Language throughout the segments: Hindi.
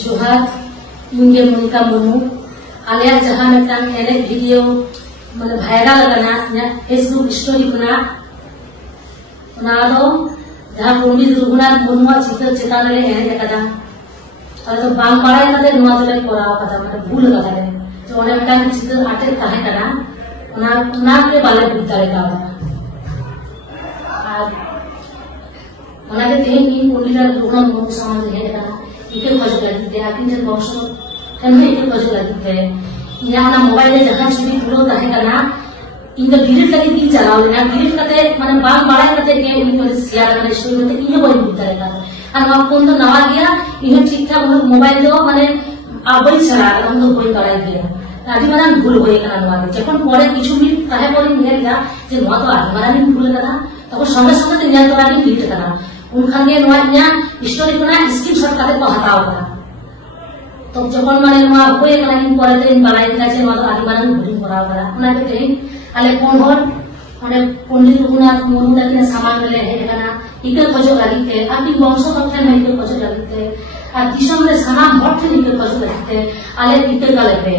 जोहार इंगे मुनिका मुनु आलिया जहां मिटान एने वीडियो माने भाइरल करना फेसबुक स्टोरी बना ना दो जहां पंडित रघुनाथ मुर्मू चित्र चेतान ले एने कदा और तो बांग पाड़ा कदे नवा दले कोराव कदा माने भूल कदा ले जो ओने मिटान चित्र आटे ताहे कदा ना के बाले बुतारे का और तेहन इन पंडित रघुनाथ मुर्मू समाज हे कदा इके खोज लगते आकिन जन बॉक्स हमने इके खोज लगते यहाँ मोबाइल जहां छवि तुलो ताहे कना इनका डिलीट लगी दी चलाओ ना डिलीट करते माने बांग बाड़ा करते के इन पर शेयर करने शुरू करते इने कोई बुतारे का और वहां फोन तो नवा गया इने ठीक ठाक मोबाइल दो माने आबई छड़ा हम तो कोई कराई दिया आदि माने भूल होई कना नवा जखन परे किछु मिनिट ताहे परे नेला जे नवा तो आदि माने भूल कदा तको संगे संगे न्याय तो आदि डिलीट करा उनखान के नवा न्या स्टोरी कोना स्क्रीनशॉट करते को हटाओ करा तो जखन माने नवा होई कना इन परे ते इन बालाई दिना जे नवा तो आदि माने भूल कराओ करा उना के तेई आले कोन होर माने पंडित रघुनाथ मुर्मू के सामान ले हे कना इके खोजो लागिते आदि वंश कथा में इके खोजो लागिते आ दिशम रे सना भट्ट इके खोजो लागिते आले इके गलेते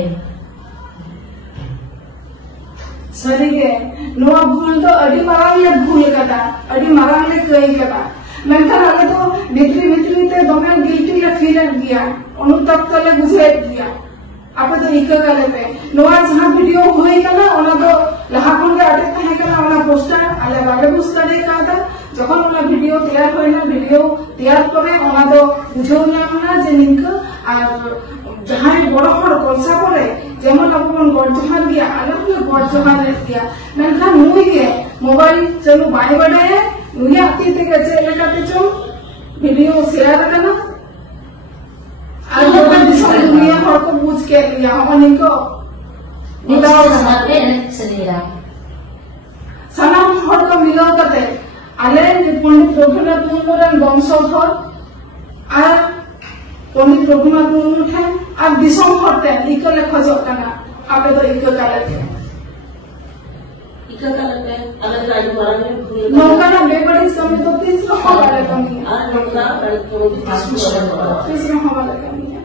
सरी के नवा भूल तो अडी मारांग ले भूल कदा अडी मारांग ले कई कदा मेनखान आले तो भितरी भितरी ते दमे गिल्टी ले फील गया अनुताप तले बुझे दिया आपे तो इके गलेते नवा जहां वीडियो होई कना ओना तो लहापुर के आटे ताहे कना ओना पोस्टर आले बाबे पोस्टर कादा जखन ओना वीडियो तैयार होइना वीडियो तैयार करे ओना तो बुझो ना जे निक आ जहां बड़ बड़ कोलसा परे जेमन अपन गड जहां दिया आले को गड जहां रे दिया मेनखान मुई के मोबाइल चलो बाय बडाए मुई आती ते के चले काटे चो वीडियो शेयर करना आज अपन दुनिया हर को पूछ के लिया हमन को मिलाओ साथे सनेरा सनाम हर को मिलाओ कते आले पंडित रघुनाथ मुर्मू रन वंशधर आ पंडित रघुनाथ मुर्मू थे आ दिसम हरते इकले खोजो कना आपे तो इक कालते अलग राजू वाला ने नौका ना बेबड़ी समय तो तीसरा हवाले कमी आ नौका और 3 तीसरा हवाले कमी